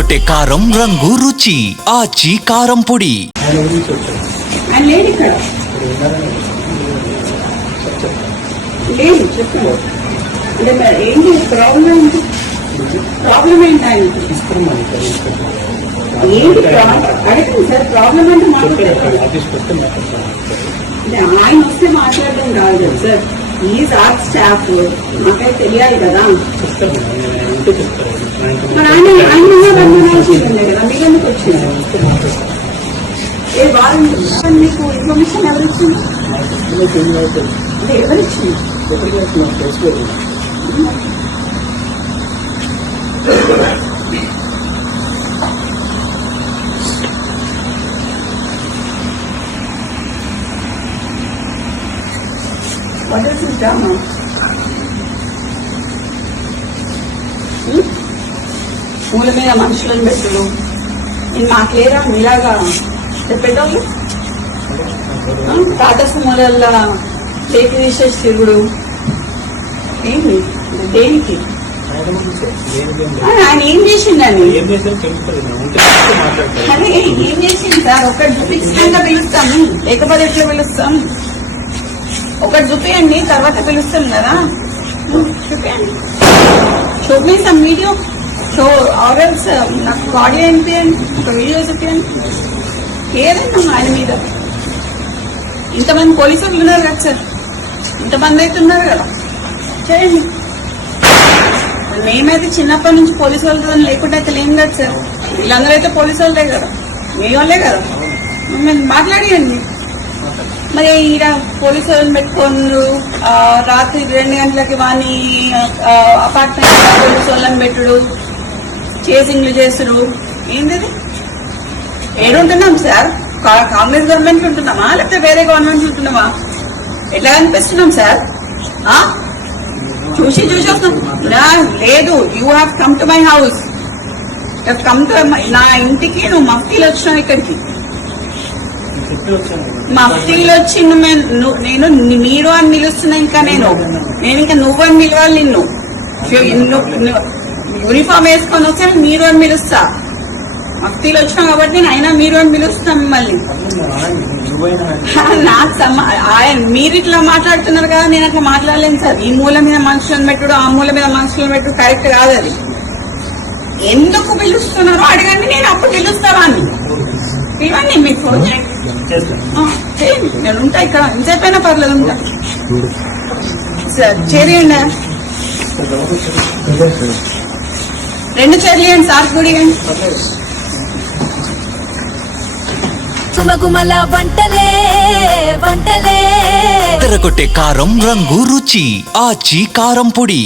అదరగొట్టే కారం రంగు రుచి ఆచి కారం పొడి. ప్రాబ్లం ఏంటి అడగండి సార్. ప్రాబ్లం అంటే ఆయన వస్తే మాట్లాడడం కాదు కదా సార్. ఈజ్ ఆర్ట్ స్టాఫ్ మాకైతే తెలియాలి కదా. మరి ఆయన బంధనాల్సిందే కదా, మీకెందుకు వచ్చింది? మీకు information ఎవరిచ్చింది? ఎవరిచ్చింది? What is this drama? మూల మీద మనుషులను పెట్టుడు ఇది మాకు లేదా? మీలాగా చెప్పేటోళ్ళు తాతస్ మూలల్లో చేతి తీసేసి తిరుగుడు ఏంటి? దేనికి? ఆయన ఏం చేసిందని? అదే ఏం చేసింది సార్? ఒకటి చూపించినాక పిలుస్తాము, లేకపోతే ఎట్లా పిలుస్తాం? ఒకటి చూపించండి, తర్వాత పిలుస్తాం కదా. చూపించండి, చూపిస్తాం వీడియో. సో ఆర్ఎల్స్ నాకు ఆడియో అనిపించండి, ఒక వీడియో చూపించండి. ఏదైనా ఆయన మీద ఇంతమంది పోలీసులు ఉన్నారు కదా సార్, ఇంతమంది అయితే ఉన్నారు కదా, చేయండి. మేమైతే చిన్నప్పటి నుంచి పోలీసు వాళ్ళతో లేకుండా అయితే లేం కదా సార్. వీళ్ళందరూ అయితే పోలీసు వాళ్ళే కదా, మీ వాళ్ళే కదా. మాట్లాడియండి. మరి ఈడ పోలీసు వాళ్ళని పెట్టుకోండు, రాత్రి 2 గంటలకి వాని అపార్ట్మెంట్ పోలీసు వాళ్ళని పెట్టుడు, చేసింగ్లు చేసుడు ఏంది? ఏడుంటున్నాం సార్? కాంగ్రెస్ గవర్నమెంట్ ఉంటున్నామా లేకపోతే వేరే గవర్నమెంట్ ఉంటున్నామా? ఎట్లా కనిపిస్తున్నాం సార్? చూసి వస్తాం. లేదు, you have come to my house. Come to నా ఇంటికి నువ్వు మఫ్తీలు వచ్చినావు. ఇక్కడికి మఫ్తీలు వచ్చి నేను మీరు అని పిలుస్తున్నా. ఇంకా నేను ఇంకా నువ్వని పిలవాలి. నిన్ను యూనిఫామ్ వేసుకొని వస్తే మీరు అని పిలుస్తా. మఫ్తీలు వచ్చినావు కాబట్టి నేను అయినా మీరు అని పిలుస్తా మిమ్మల్ని. నాకు మీరు ఇట్లా మాట్లాడుతున్నారు కదా, నేను అట్లా మాట్లాడలేను సార్. ఈ మూల మీద మనుషులను పెట్టుడు, ఆ మూల మీద మనుషులను పెట్టుడు కరెక్ట్ కాదు. అది ఎందుకు పిలుస్తున్నారో అడగండి, నేను అప్పుడు పిలుస్తావా అని. ఇవన్నీ మీకు ఫోన్ చేయండి, నేను ఉంటా ఇక్కడ. ఇంతసేపైనా పర్లేదు, ఉంటా సార్. చేరియండి, 2 చేరియండి సార్. గుడి కుమకుమల వంటలే వంటలే అదరగొట్టే కారం రంగు రుచి ఆచి కారం పొడి.